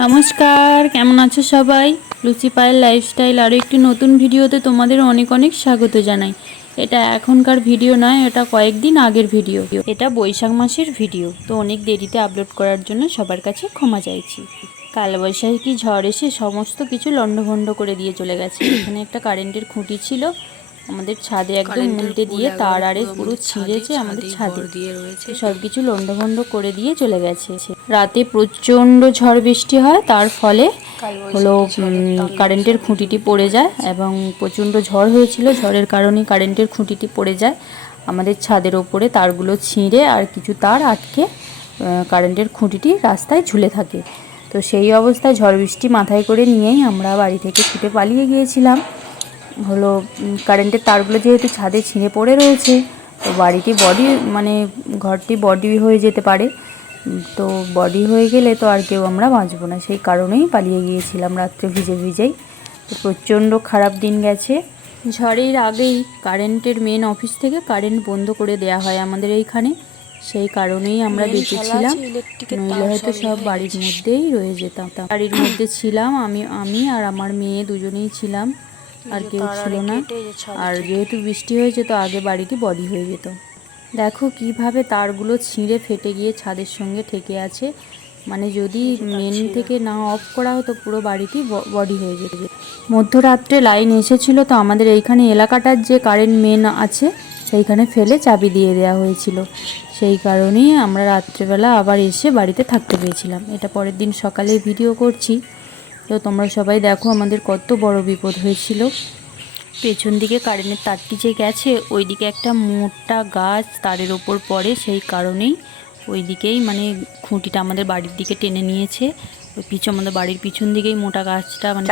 নমস্কার, কেমন আছো সবাই? লুচি পায়ের লাইফস্টাইল আরও একটি নতুন ভিডিওতে তোমাদের অনেক অনেক স্বাগত জানাই। এটা এখনকার ভিডিও নয়, এটা কয়েকদিন আগের ভিডিও। এটা বৈশাখ মাসের ভিডিও, তো অনেক দেরিতে আপলোড করার জন্য সবার কাছে ক্ষমা চাইছি। কালবৈশাখী ঝড় এসে সমস্ত কিছু লণ্ডভণ্ড করে দিয়ে চলে গেছে। এখানে একটা কারেন্টের খুঁটি ছিল আমাদের ছাদে একদম উল্টে দিয়ে তার আরে পুরো ছিঁড়েছে আমাদের ছাদে দিয়ে রয়েছে। সব কিছু লণ্ডভণ্ড করে দিয়ে চলে গেছে। রাতে প্রচণ্ড ঝড় বৃষ্টি হয় তার ফলে হলো কারেন্টের খুঁটিটি পড়ে যায় এবং প্রচণ্ড ঝড় হয়েছিল। ঝড়ের কারণে কারেন্টের খুঁটিটি পড়ে যায়। আমাদের ছাদের ওপরে তারগুলো ছিঁড়ে আর কিছু তার আটকে কারেন্টের খুঁটিটি রাস্তায় ঝুলে থাকে। তো সেই অবস্থায় ঝড় বৃষ্টি মাথায় করে নিয়েই আমরা বাড়ি থেকে ছুটে পালিয়ে গিয়েছিলাম। হলো কারেন্টের তারগুলো যেহেতু ছাদে ছিঁড়ে পড়ে রয়েছে তো বাড়িটি বডি মানে ঘরটি বডি হয়ে যেতে পারে। তো বডি হয়ে গেলে তো আর কেউ আমরা বাঁচবো না। সেই কারণেই পালিয়ে গিয়েছিলাম রাত্রে ভিজে ভিজেই। তো প্রচণ্ড খারাপ দিন গেছে। ঝড়ের আগেই কারেন্টের মেন অফিস থেকে কারেন্ট বন্ধ করে দেয়া হয় আমাদের এইখানে। সেই কারণেই আমরা বেঁচেছিলাম। নইলে হয়তো সব বাড়ির মধ্যেই রয়ে যেতাম। বাড়ির মধ্যে ছিলাম আমি আমি আর আমার মেয়ে দুজনেই ছিলাম। আর কেউ ছিল না। আর যেহেতু বৃষ্টি হয়েছে তো আগে বাড়িটি বডি হয়ে যেত। দেখো কীভাবে তারগুলো ছিঁড়ে ফেটে গিয়ে ছাদের সঙ্গে ঠেকে আছে। মানে যদি মেন থেকে না অফ করা হতো পুরো বাড়িটি বডি হয়ে যেত। মধ্যরাত্রে লাইন এসেছিল তো আমাদের এইখানে এলাকাটার যে কারেন্ট মেন আছে সেইখানে ফেলে চাবি দিয়ে দেওয়া হয়েছিল। সেই কারণেই আমরা রাত্রেবেলা আবার এসে বাড়িতে থাকতে পেরেছিলাম। এটা পরের দিন সকালে ভিডিও করছি। তো তোমরা সবাই দেখো আমাদের কত বড় বিপদ হয়েছিল। পেছন দিকে কারেন্টের তারটি যে গেছে ওইদিকে একটা মোটা গাছ তারের ওপর পড়ে সেই কারণেই ওই দিকেই মানে খুঁটিটা আমাদের বাড়ির দিকে টেনে নিয়েছে। ওই পিছু আমাদের বাড়ির পিছন দিকেই মোটা গাছটা মানে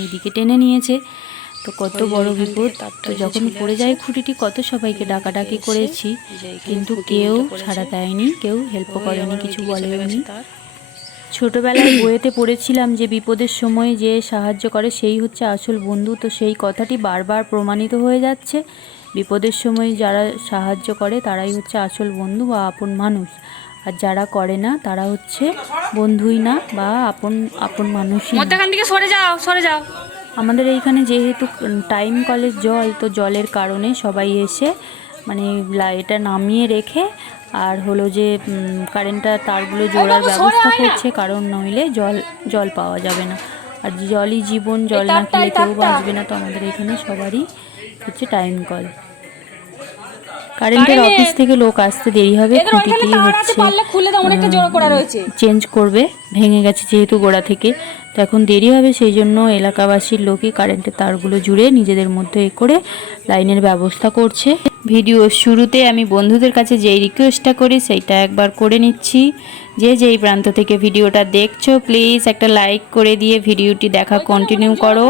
এইদিকে টেনে নিয়েছে। তো কত বড় বিপদ তো যখন পড়ে যায় খুঁটিটি কত সবাইকে ডাকাডাকি করেছি। কিন্তু কেউ ছাড়া দেয়নি কেউ হেল্প করেনি কিছু বলেনি। ছোটবেলায় বইয়েতে পড়েছিলাম যে বিপদের সময় যে সাহায্য করে সেই হচ্ছে আসল বন্ধু। তো সেই কথাটি বারবার প্রমাণিত হয়ে যাচ্ছে। বিপদের সময় যারা সাহায্য করে তারাই হচ্ছে আসল বন্ধু বা আপন মানুষ। আর যারা করে না তারা হচ্ছে বন্ধুই না বা আপন আপন মানুষই সরে যাও সরে যাও। আমাদের এইখানে যেহেতু টাইম কলের জল তো জলের কারণে সবাই এসে মানে এটা নামিয়ে রেখে আর হলো যে কারেন্টটা তারগুলো জোড়ার ব্যবস্থা করছে কারণ নইলে জল জল পাওয়া যাবে না। আর জলই জীবন জল না খেলে কেউ বাঁচবে না। তো আমাদের এখানে সবারই হচ্ছে টাইম কল কারেন্টের অফিস থেকে লোক আসতে দেরি হবে খুঁটিটি হচ্ছে চেঞ্জ করবে ভেঙে গেছে যেহেতু গোড়া থেকে। তো এখন দেরি হবে সেই জন্য এলাকাবাসীর লোকই কারেন্টের তারগুলো জুড়ে নিজেদের মধ্যে এ করে লাইনের ব্যবস্থা করছে। ভিডিও শুরুতে আমি বন্ধুদের কাছে যেই রিকোয়েস্টটা করি সেইটা একবার করে নিচ্ছি। যে যেই প্রান্ত থেকে ভিডিওটা দেখছ প্লিজ একটা লাইক করে দিয়ে ভিডিওটি দেখা কন্টিনিউ করো।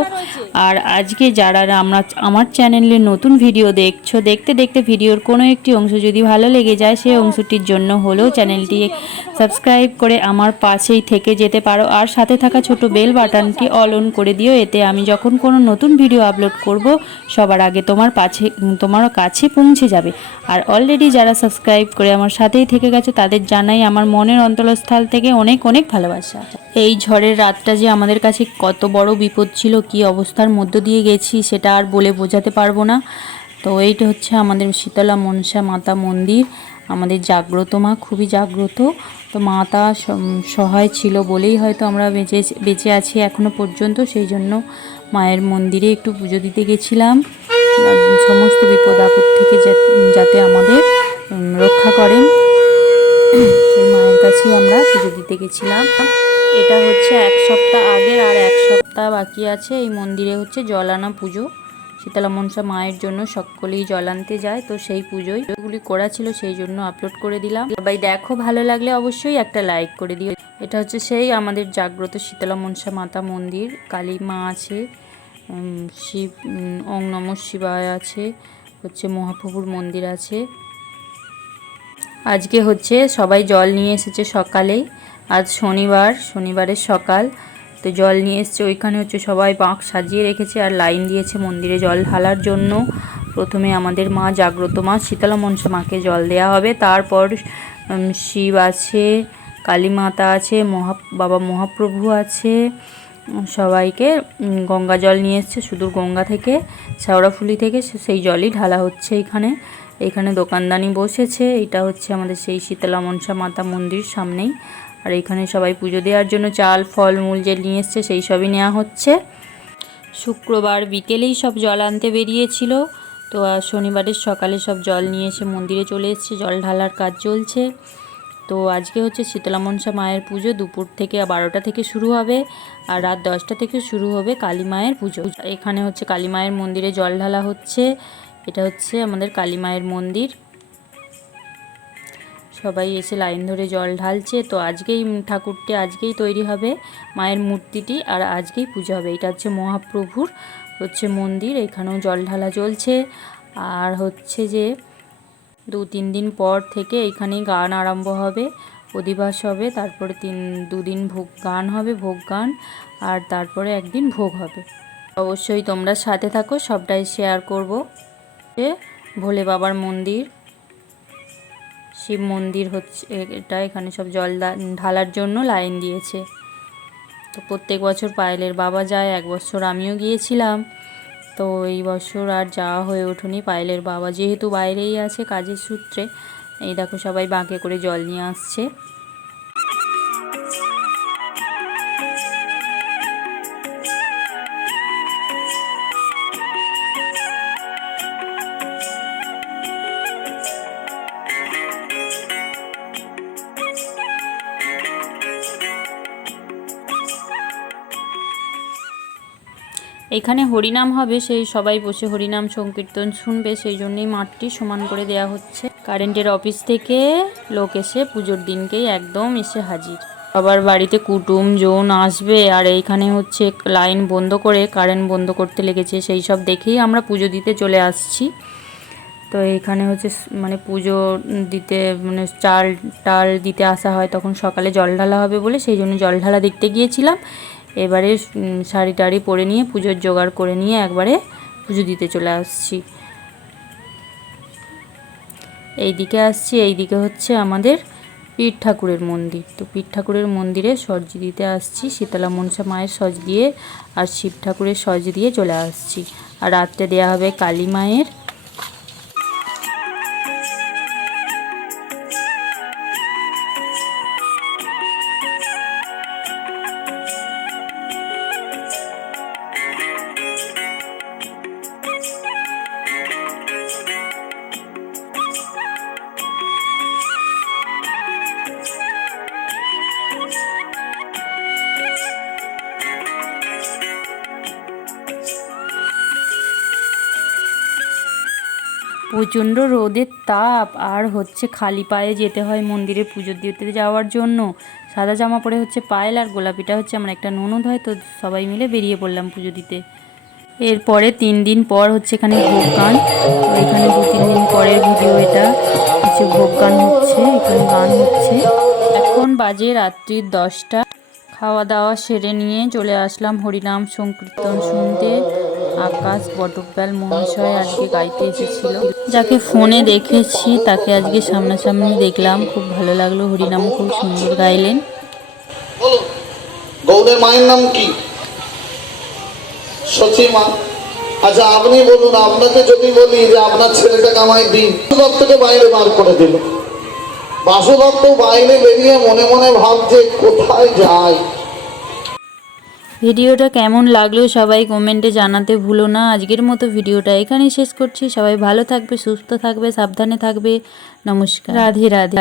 আর আজকে যারা আমরা আমার চ্যানেলে নতুন ভিডিও দেখছ দেখতে দেখতে ভিডিওর কোনো একটি অংশ যদি ভালো লেগে যায় সেই অংশটির জন্য হলেও চ্যানেলটি সাবস্ক্রাইব করে আমার পাশেই থেকে যেতে পারো। আর সাথে থাকা ছোট বেল বাটনটি অল অন করে দিও এতে আমি যখন কোনো নতুন ভিডিও আপলোড করব সবার আগে তোমার পাশে তোমার কাছে পৌঁছে যাবে। আর অলরেডি যারা সাবস্ক্রাইব করে আমার সাথেই থেকে গেছে তাদের জানাই আমার মনের অন্তরস্থল থেকে অনেক অনেক ভালোবাসা। এই ঝড়ের রাতটা যে আমাদের কাছে কত বড় বিপদ ছিল, কি অবস্থার মধ্য দিয়ে গেছি, সেটা আর বলে বোঝাতে পারব না। তো এইটা হচ্ছে আমাদের শীতলা মনসা মাতা মন্দির। আমাদের জাগ্রত মা, খুবই জাগ্রত। তো মাতা সহায় ছিল বলেই হয়তো আমরা বেঁচে বেঁচে আছি এখনও পর্যন্ত। সেই জন্য মায়ের মন্দিরে একটু পুজো দিতে গেছিলাম। সমস্ত বিপদ আপদ থেকে যাতে আমাদের রক্ষা করেন। মায়ের কাছেই আমরা পুজো দিতে গেছিলাম। এটা হচ্ছে এক সপ্তাহ আগের আর এক সপ্তাহ বাকি আছে। এই মন্দিরে হচ্ছে জলানা পুজো। শীতলা মনসা মায়ের জন্য সকলেই জল আনতে যায়, তো সেই পুজোই এগুলি করা ছিল, সেই জন্য আপলোড করে দিলাম। সবাই দেখো, ভালো লাগলে অবশ্যই একটা লাইক করে দিও। এটা হচ্ছে সেই আমাদের জাগ্রত শীতলা মনসা মাতা মন্দির। কালী মা আছে শিব ওং নম শিবায় আছে, হচ্ছে মহাপ্রভুর মন্দির আছে। আজকে হচ্ছে সবাই জল নিয়ে এসেছে সকালেই আজ শনিবার, শনিবারের সকাল। তো জল নিয়ে এসছে, ওইখানে হচ্ছে সবাই বাঁক সাজিয়ে রেখেছে আর লাইন দিয়েছে মন্দিরে জল ঢালার জন্য। প্রথমে আমাদের মা জাগ্রত মা শীতলা মনসা মাকে জল দেওয়া হবে। তারপর শিব আছে, কালী মাতা আছে, মহা, বাবা মহাপ্রভু আছে। সবাইকে গঙ্গা জল নিয়ে এসছে সুদূর গঙ্গা থেকে, শেওড়াফুলি থেকে সেই জলই ঢালা হচ্ছে এখানে। এখানে দোকানদানি বসেছে এটা হচ্ছে আমাদের সেই শীতলা মনসা মাতা মন্দির সামনেই। আর এখানে সবাই পুজো দেওয়ার জন্য চাল, ফল, মূল যে নিয়ে এসছে, সেই সবই নেওয়া হচ্ছে। শুক্রবার বিকেলেই সব জল আনতে বেরিয়েছিল। তো শনিবারের সকালে সব জল নিয়ে এসে মন্দিরে চলে এসেছে, জল ঢালার কাজ চলছে। তো আজকে হচ্ছে শীতলা মনসা মায়ের পুজো। দুপুর থেকে বারোটা থেকে শুরু হবে আর রাত দশটা থেকে শুরু হবে কালী মায়ের পুজো। এখানে হচ্ছে কালী মায়ের মন্দিরে জল ঢালা হচ্ছে। এটা হচ্ছে আমাদের কালী মায়ের মন্দির। সবাই এসে লাইন ধরে জল ঢালছে। তো আজকেই ঠাকুরটি আজকেই তৈরি হবে মায়ের মূর্তিটি আর আজকেই পুজো হবে। এটা হচ্ছে মহাপ্রভুর হচ্ছে মন্দির। এখানেও জল ঢালা চলছে। আর হচ্ছে যে দু তিন দিন পর থেকে এখানেই গান আরম্ভ হবে, অধিবাস হবে, তারপরে তিন, দুদিন ভোগ গান হবে, ভোগ গান, আর তারপরে একদিন ভোগ হবে। অবশ্যই তোমরা সাথে থাকো, সবটাই শেয়ার করব। এ ভোলে বাবার মন্দির, শিব মন্দির হচ্ছে, এটা এখানে সব জল ঢালার জন্য লাইন দিয়েছে। তো প্রত্যেক বছর পায়েলের বাবা যায়, এক বছর আমিও গিয়েছিলাম। তো এই বছর আর যাওয়া হয়ে ওঠেনি পায়েলের বাবা। যেহেতু বাইরেই আছে কাজের সূত্রে, এই দেখো সবাই বাঁকে করে জল নিয়ে আসছে। এখানে হরিনাম হবে, সেই সবাই বসে হরিনাম সংকীর্তন শুনবে, সেই জন্যই মাঠটি সমান করে দেয়া হচ্ছে। কারেন্টের অফিস থেকে লোক এসে পুজোর দিনকেই একদম এসে হাজির। সবার বাড়িতে কুটুম জোন আসবে, আর এইখানে হচ্ছে লাইন বন্ধ করে কারেন্ট বন্ধ করতে লেগেছে, সেই সব দেখেই আমরা পুজো দিতে চলে আসছি। তো এখানে হচ্ছে মানে পুজো দিতে মানে চাল টাল দিতে আসা হয়, তখন সকালে জল ঢালা হবে বলে সেই জন্য জল ঢালা দেখতে গিয়েছিলাম। এবারে শাড়ি টাড়ি পরে নিয়ে পুজোর জোগাড় করে নিয়ে একবারে পুজো দিতে চলে আসছি। এই দিকে আসছি এই দিকে হচ্ছে আমাদের পীর ঠাকুরের মন্দির। তো পীর ঠাকুরের মন্দিরে সর্জ দিতে আসছি, শীতলা মনসা মায়ের সজ দিয়ে আর শিব ঠাকুরের সজ দিয়ে চলে আসছি। আর রাত্রে দেয়া হবে কালী মায়ের প্রচণ্ড রোদের তাপ, আর হচ্ছে খালি পায়ে যেতে হয় মন্দিরে পুজো দিতে যাওয়ার জন্য। সাদা জামা পরে হচ্ছে পায়েল আর গোলাপিটা হচ্ছে আমার একটা ননদ হয়, তো সবাই মিলে বেরিয়ে পড়লাম পুজো দিতে। এরপরে তিন দিন পর হচ্ছে এখানে ভোগ গান। তো এখানে দু তিন দিন পরের ভিডিও এটা। হচ্ছে ভোগ গান হচ্ছে, এখানে গান হচ্ছে। এখন বাজে রাত্রির দশটা। খাওয়া দাওয়া সেরে নিয়ে চলে আসলাম হরিনাম সংকীর্তন শুনতে। আকাশ বটকবেল মহাশয় আজকে গাইতে এসেছিল। যাকে ফোনে দেখেছি তাকে আজকে সামনাসামনি দেখলাম। খুব ভালো লাগল হরিনাম খুব সুন্দর গাইলেন। বলুন গৌরের মায়ের নাম কি? সচিমা আচ্ছা আপনি বলুন আপনাকে যদি বলি যে আপনার ছেলেটাকে আমায় দিন দত্তকে বাইরে বার করে দিল। বাসুদত্ত বাইরে বেরিয়ে মনে মনে ভাবছে কোথায় যায়? ভিডিওটা কেমন লাগল সবাই কমেন্টে জানাতে ভুলো না। আজকের মতো ভিডিওটা এখানেই শেষ করছি। সবাই ভালো থাকবে, সুস্থ থাকবে, সাবধানে থাকবে। নমস্কার। রাধে রাধে।